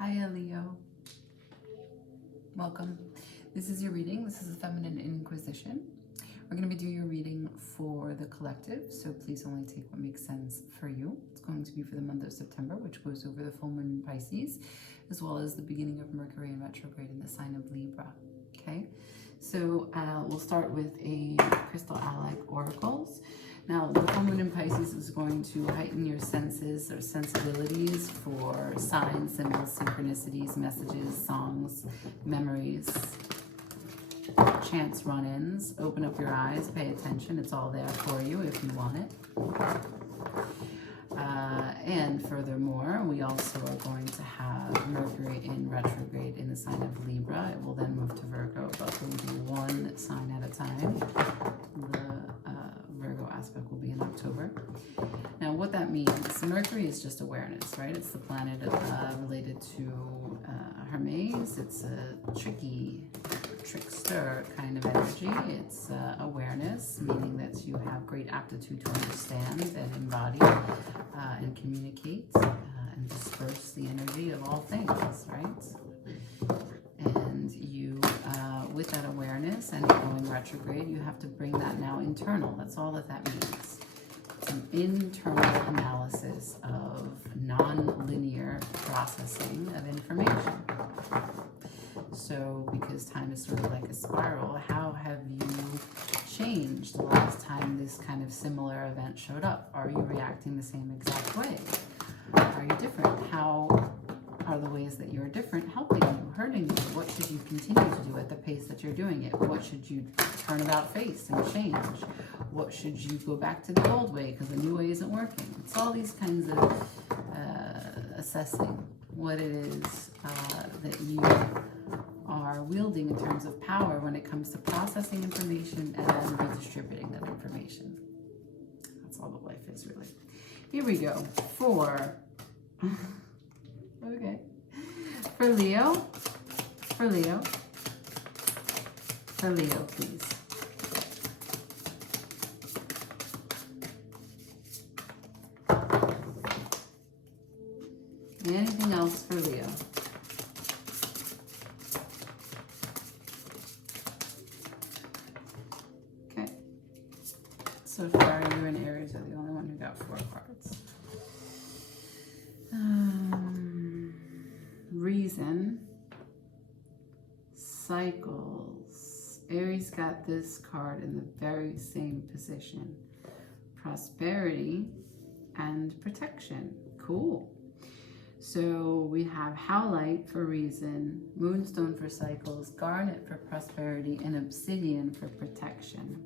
Hiya, Leo. Welcome. This is your reading. This is the Feminine Inquisition. We're going to be doing your reading for the collective, so please only take what makes sense for you. It's going to be for the month of September, which goes over the full moon in Pisces, as well as the beginning of Mercury in retrograde in the sign of Libra. Okay, so we'll start with a crystal alike oracles. Now, the full moon in Pisces is going to heighten your senses or sensibilities for signs, symbols, synchronicities, messages, songs, memories, chance run-ins. Open up your eyes, pay attention. It's all there for you if you want it. And furthermore, we also are going to have Mercury in retrograde in the sign of Libra. It will then move to Virgo, but we'll do one sign at a time. The Virgo aspect will be in October. Now, what that means, Mercury is just awareness, right? It's the planet related to Hermes. It's a trickster kind of energy. It's awareness, meaning that you have great aptitude to understand and embody and communicate and disperse the energy of all things, right? And you, with that awareness and going retrograde, you have to bring that now internal. That's all that means. It's an internal analysis of non-linear processing of information. So, because time is sort of like a spiral, how have you changed the last time this kind of similar event showed up? Are you reacting the same exact way? Are you different? How are the ways that you're different helping you, hurting you? What should you continue to do at the pace that you're doing it? What should you turn about face and change? What should you go back to the old way because the new way isn't working? It's all these kinds of assessing what it is that you are wielding in terms of power when it comes to processing information and then redistributing that information. That's all that life is, really. Here we go. Okay. For Leo, please. Anything else for Leo? Okay. So far, you and Aries are the only one who got 4 cards. Reason, cycles. Aries got this card in the very same position. Prosperity and protection. Cool. So we have howlite for reason, moonstone for cycles, garnet for prosperity, and obsidian for protection.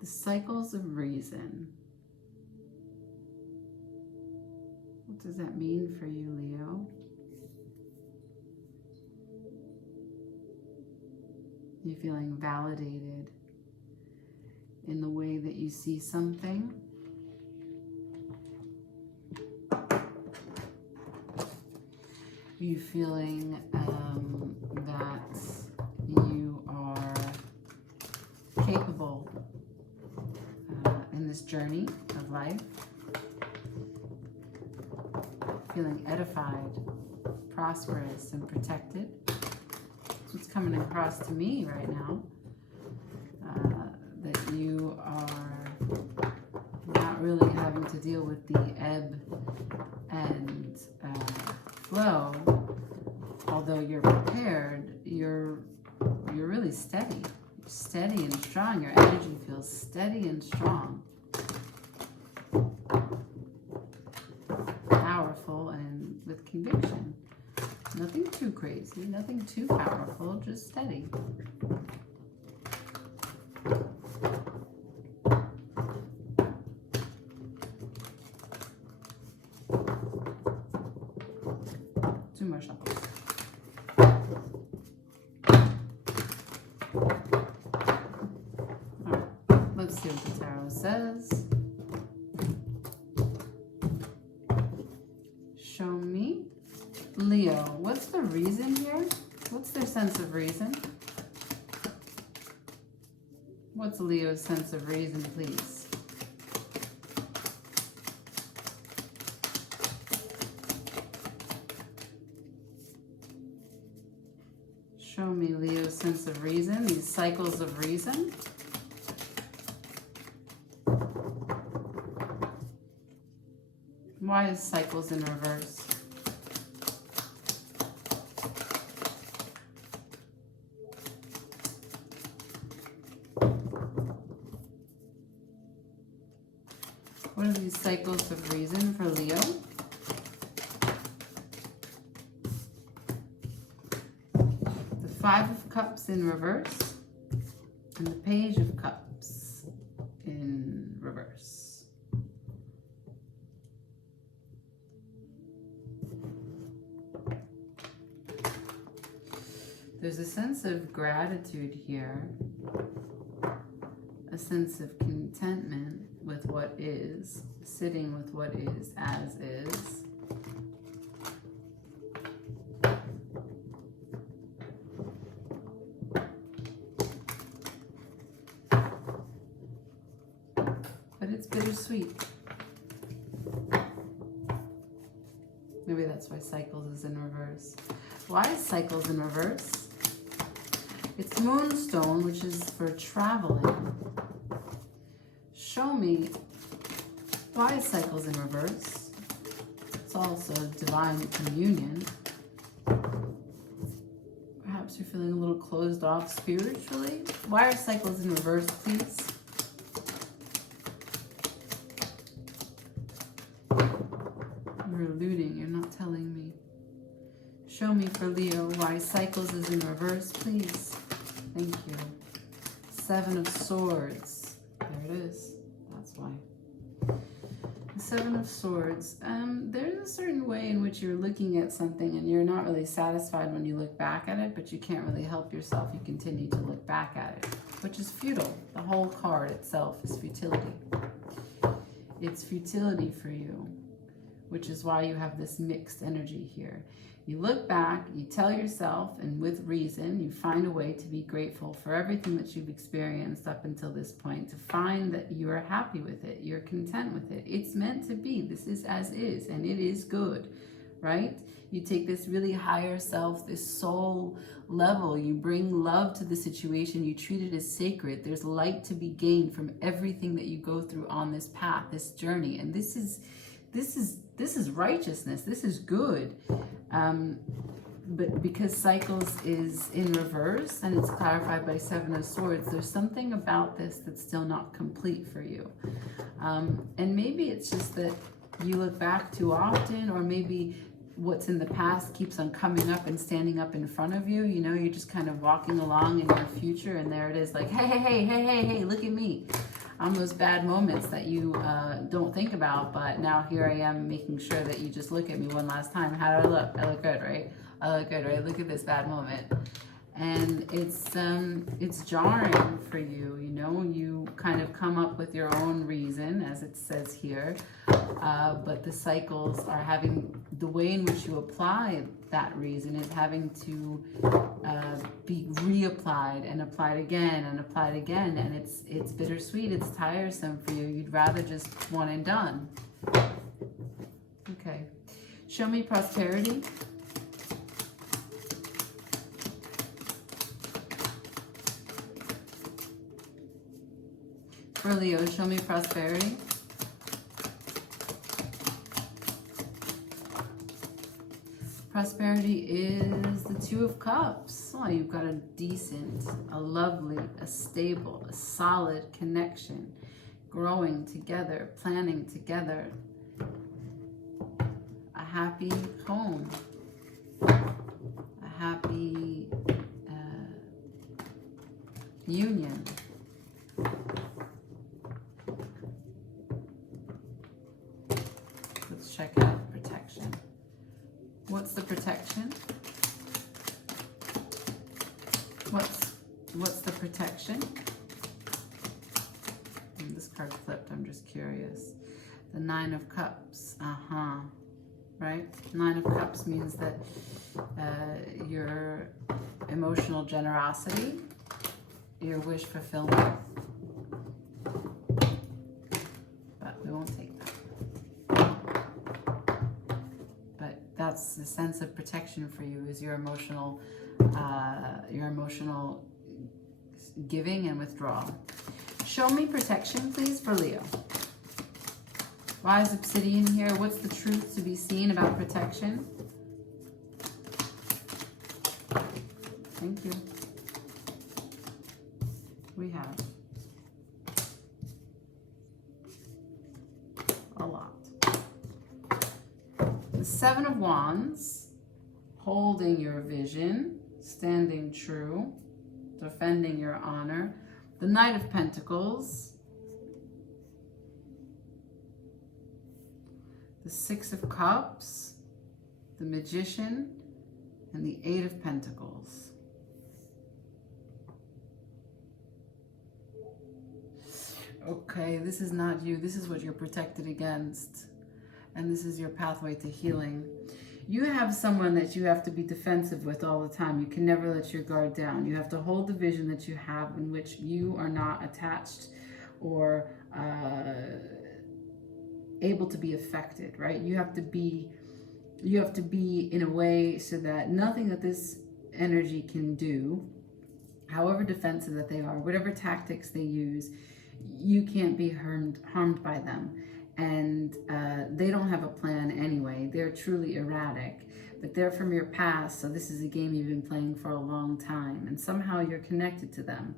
The cycles of reason. What does that mean for you, Leo? You feeling validated in the way that you see something? You feeling that you are capable in this journey of life? Feeling edified, prosperous, and protected. That's what's coming across to me right now. That you are not really having to deal with the ebb and flow. Although you're prepared, you're really steady. You're steady and strong. Your energy feels steady and strong. Powerful and with conviction. Nothing too crazy, nothing too powerful, just steady. Two more shuffles. All right, let's see what the tarot says. Show me. Leo, what's the reason here? What's their sense of reason? What's Leo's sense of reason, please? Show me Leo's sense of reason, these cycles of reason. Why is cycles in reverse? What are these cycles of reason for Leo? The Five of Cups in reverse and the Page of Cups in reverse. There's a sense of gratitude here, a sense of contentment with what is, sitting with what is as is. But it's bittersweet. Maybe that's why cycles is in reverse. Why is cycles in reverse? It's moonstone, which is for traveling. Show me why is cycles in reverse? It's also divine communion. Perhaps you're feeling a little closed off spiritually. Why are cycles in reverse, please? You're alluding, you're not telling me. Show me for Leo why cycles is in reverse, please. Thank you. Seven of Swords. There it is. That's why. The Seven of Swords. There's a certain way in which you're looking at something and you're not really satisfied when you look back at it, but you can't really help yourself. You continue to look back at it, which is futile. The whole card itself is futility. It's futility for you, which is why you have this mixed energy here. You look back, you tell yourself, and with reason, you find a way to be grateful for everything that you've experienced up until this point, to find that you are happy with it, you're content with it. It's meant to be. This is as is, and it is good, right? You take this really higher self, this soul level, you bring love to the situation, you treat it as sacred. There's light to be gained from everything that you go through on this path, this journey, and this is righteousness. This is good. But because cycles is in reverse and it's clarified by Seven of Swords, there's something about this that's still not complete for you. And maybe it's just that you look back too often, or maybe what's in the past keeps on coming up and standing up in front of you. You know, you're just kind of walking along in your future, and there it is, like, hey, look at me. On those bad moments that you don't think about, but now here I am making sure that you just look at me one last time. How do I look? I look good, right? I look good, right? Look at this bad moment. And it's jarring for you, you know? You kind of come up with your own reason, as it says here, but the cycles are having, the way in which you apply that reason is having to be reapplied and applied again and applied again, and it's bittersweet, it's tiresome for you. You'd rather just one and done. Okay. Show me prosperity. For Leo, show me prosperity. Prosperity is the Two of Cups. Oh, you've got a decent, a lovely, a stable, a solid connection, growing together, planning together, a happy home, a happy union. Let's check out protection. What's the protection? What's the protection? This card flipped, I'm just curious. The Nine of Cups, right? Nine of Cups means that your emotional generosity, your wish fulfillment, but we won't take that. But that's the sense of protection for you, is your emotional emotional giving and withdrawal. Show me protection, please, for Leo. Why is obsidian here? What's the truth to be seen about protection? Thank you. We have a lot. The Seven of Wands, holding your vision, standing true, defending your honor. The Knight of Pentacles, the Six of Cups, the Magician, and the Eight of Pentacles. Okay, this is not you. This is what you're protected against. And this is your pathway to healing. You have someone that you have to be defensive with all the time. You can never let your guard down. You have to hold the vision that you have in which you are not attached or able to be affected, right? You have to be in a way so that nothing that this energy can do, however defensive that they are, whatever tactics they use, you can't be harmed by them. And they don't have a plan anyway. They're truly erratic, but they're from your past, so this is a game you've been playing for a long time, and somehow you're connected to them.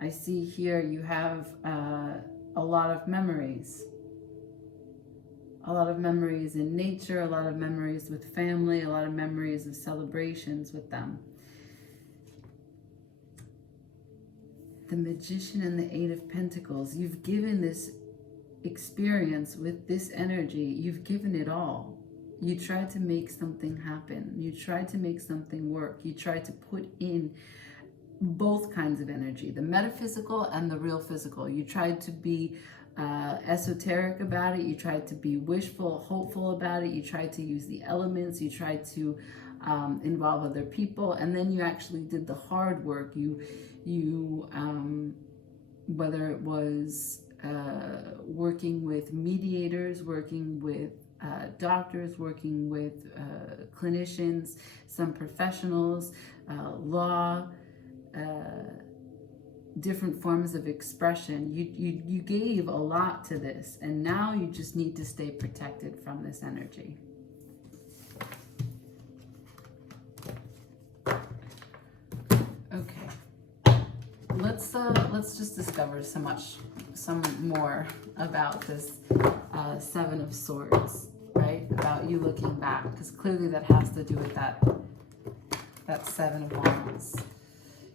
I see here you have a lot of memories. A lot of memories in nature, a lot of memories with family, a lot of memories of celebrations with them. The Magician and the Eight of Pentacles, you've given this experience with this energy, you've given it all. You tried to make something happen. You tried to make something work. You tried to put in both kinds of energy, the metaphysical and the real physical. You tried to be esoteric about it. You tried to be wishful, hopeful about it. You tried to use the elements. You tried to involve other people, and then you actually did the hard work. You whether it was working with mediators, working with doctors, working with clinicians, some professionals, law, different forms of expression. You gave a lot to this, and now you just need to stay protected from this energy. Okay, let's just discover some more about this Seven of Swords, right? About you looking back, because clearly that has to do with that Seven of Wands.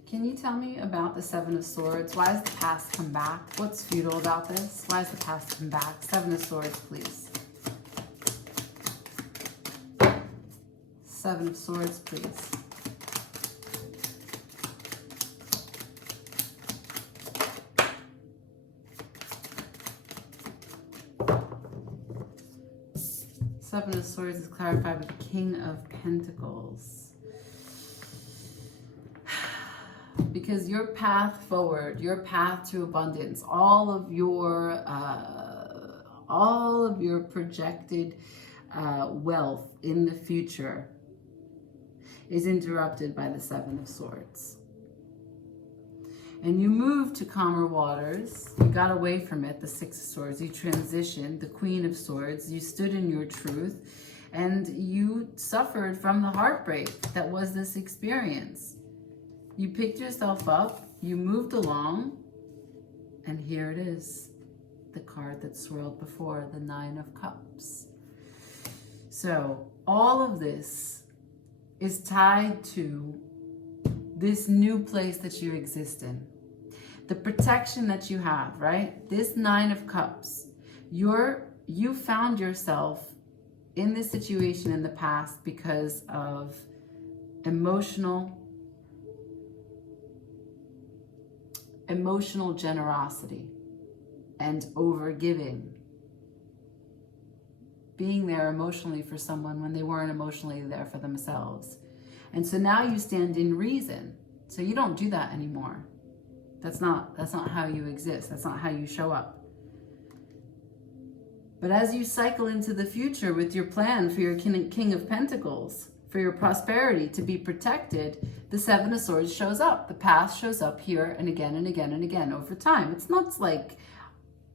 Can you tell me about the Seven of Swords? Why has the past come back? What's futile about this? Why has the past come back? Seven of Swords, please. Seven of Swords, please. Seven of Swords is clarified with the King of Pentacles. Because your path forward, your path to abundance, all of your projected wealth in the future is interrupted by the Seven of Swords. And you moved to calmer waters. You got away from it, the Six of Swords. You transitioned, the Queen of Swords. You stood in your truth, and you suffered from the heartbreak that was this experience. You picked yourself up, you moved along, and here it is, the card that swirled before, the Nine of Cups. So all of this is tied to this new place that you exist in. The protection that you have, right? This Nine of Cups, you found yourself in this situation in the past because of emotional generosity and overgiving. Being there emotionally for someone when they weren't emotionally there for themselves. And so now you stand in reason. So you don't do that anymore. That's not how you exist. That's not how you show up. But as you cycle into the future with your plan for your King of Pentacles, for your prosperity to be protected, the Seven of Swords shows up. The past shows up here and again and again and again over time. It's not like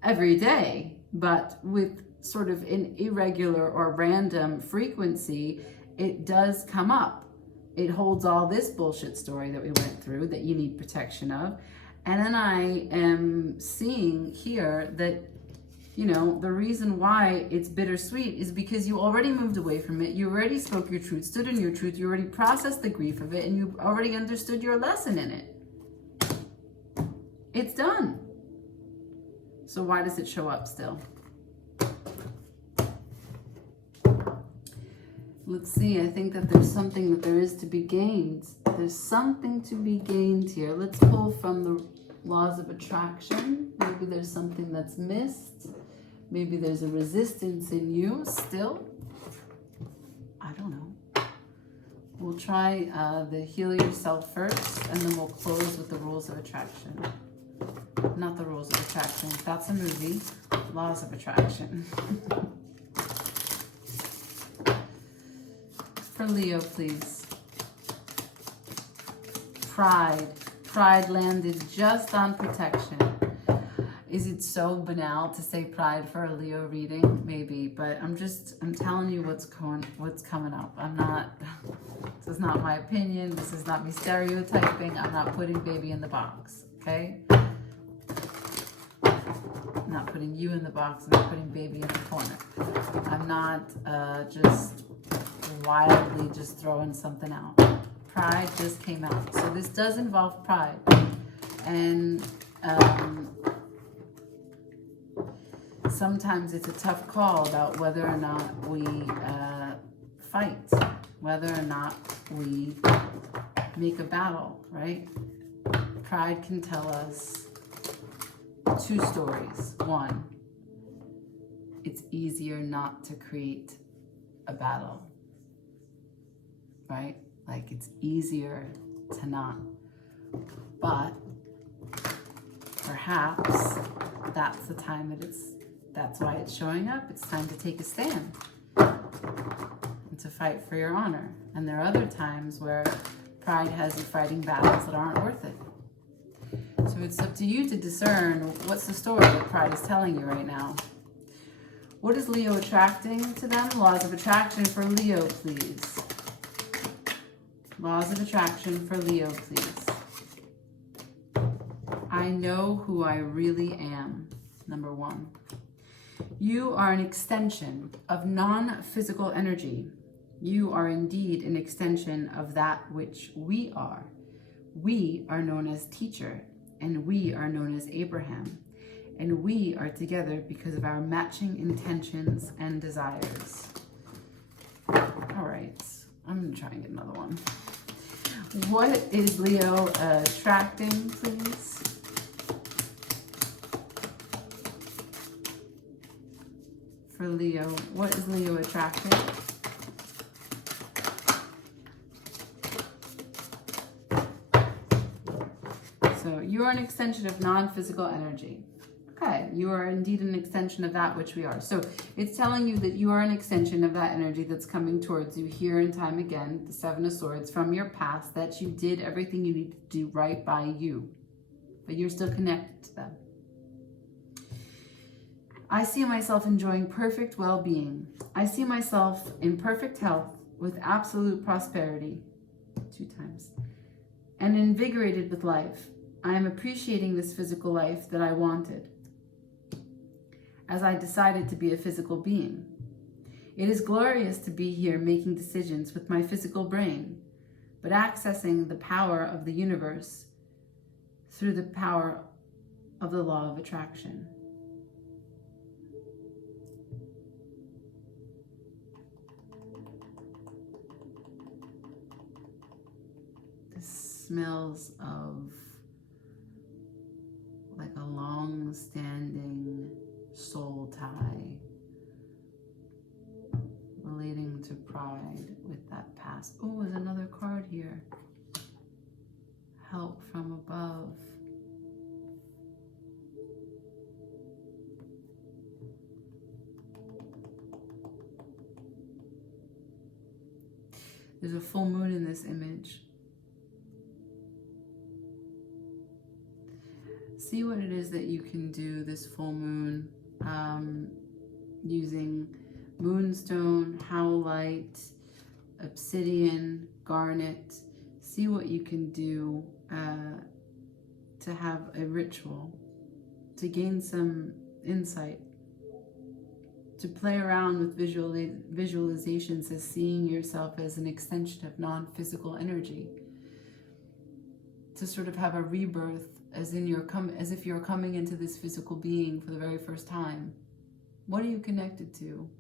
every day, but with sort of an irregular or random frequency, it does come up. It holds all this bullshit story that we went through that you need protection of. And then I am seeing here that, you know, the reason why it's bittersweet is because you already moved away from it. You already spoke your truth, stood in your truth. You already processed the grief of it, and you already understood your lesson in it. It's done. So why does it show up still? Let's see. I think that there's something that there is to be gained. There's something to be gained here. Let's pull from the laws of attraction. Maybe there's something that's missed. Maybe there's a resistance in you still. I don't know. We'll try the heal yourself first, and then we'll close with the rules of attraction. Not the rules of attraction. That's a movie. Laws of attraction. For Leo, please. Pride. Pride landed just on protection. Is it so banal to say pride for a Leo reading? Maybe, but I'm telling you what's coming up. This is not my opinion. This is not me stereotyping. I'm not putting baby in the box, okay? I'm not putting you in the box. I'm not putting baby in the corner. I'm not just wildly just throwing something out. Pride just came out. So this does involve pride. And sometimes it's a tough call about whether or not we fight, whether or not we make a battle, right? Pride can tell us two stories. One, it's easier not to create a battle, right? Like it's easier to not. But perhaps that's the time that's why it's showing up. It's time to take a stand and to fight for your honor. And there are other times where pride has you fighting battles that aren't worth it. So it's up to you to discern what's the story that pride is telling you right now. What is Leo attracting to them? Laws of attraction for Leo, please. Laws of attraction for Leo, please. I know who I really am. Number one. You are an extension of non-physical energy. You are indeed an extension of that which we are. We are known as teacher, and we are known as Abraham. And we are together because of our matching intentions and desires. All right, I'm gonna try and get another one. What is Leo attracting, please? For Leo, what is Leo attracting? So you are an extension of non-physical energy. Okay, you are indeed an extension of that which we are. So it's telling you that you are an extension of that energy that's coming towards you here and time again, the Seven of Swords, from your past, that you did everything you need to do right by you, but you're still connected to them. I see myself enjoying perfect well-being. I see myself in perfect health with absolute prosperity, 2 times, and invigorated with life. I am appreciating this physical life that I wanted, as I decided to be a physical being. It is glorious to be here making decisions with my physical brain, but accessing the power of the universe through the power of the law of attraction. This smells of like a long-standing soul tie relating to pride with that past. Oh, there's another card here. Help from above. There's a full moon in this image. See what it is that you can do this full moon, using moonstone, howlite, obsidian, garnet. See what you can do to have a ritual, to gain some insight, to play around with visualizations as seeing yourself as an extension of non-physical energy, to sort of have a rebirth as if you're coming into this physical being for the very first time. What are you connected to?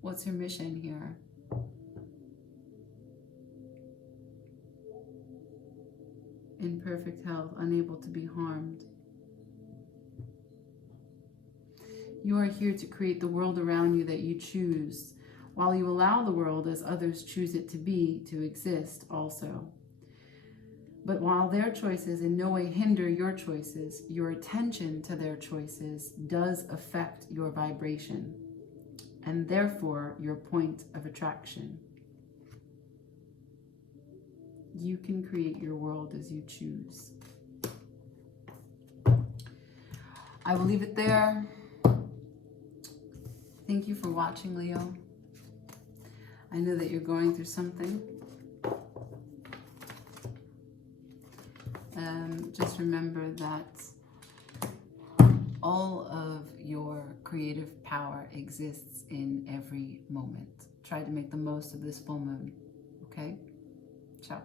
What's your mission here? In perfect health, unable to be harmed. You are here to create the world around you that you choose, while you allow the world as others choose it to be, to exist also. But while their choices in no way hinder your choices, your attention to their choices does affect your vibration, and therefore your point of attraction. You can create your world as you choose. I will leave it there. Thank you for watching, Leo. I know that you're going through something. Just remember that all of your creative power exists in every moment. Try to make the most of this full moon, okay? Ciao.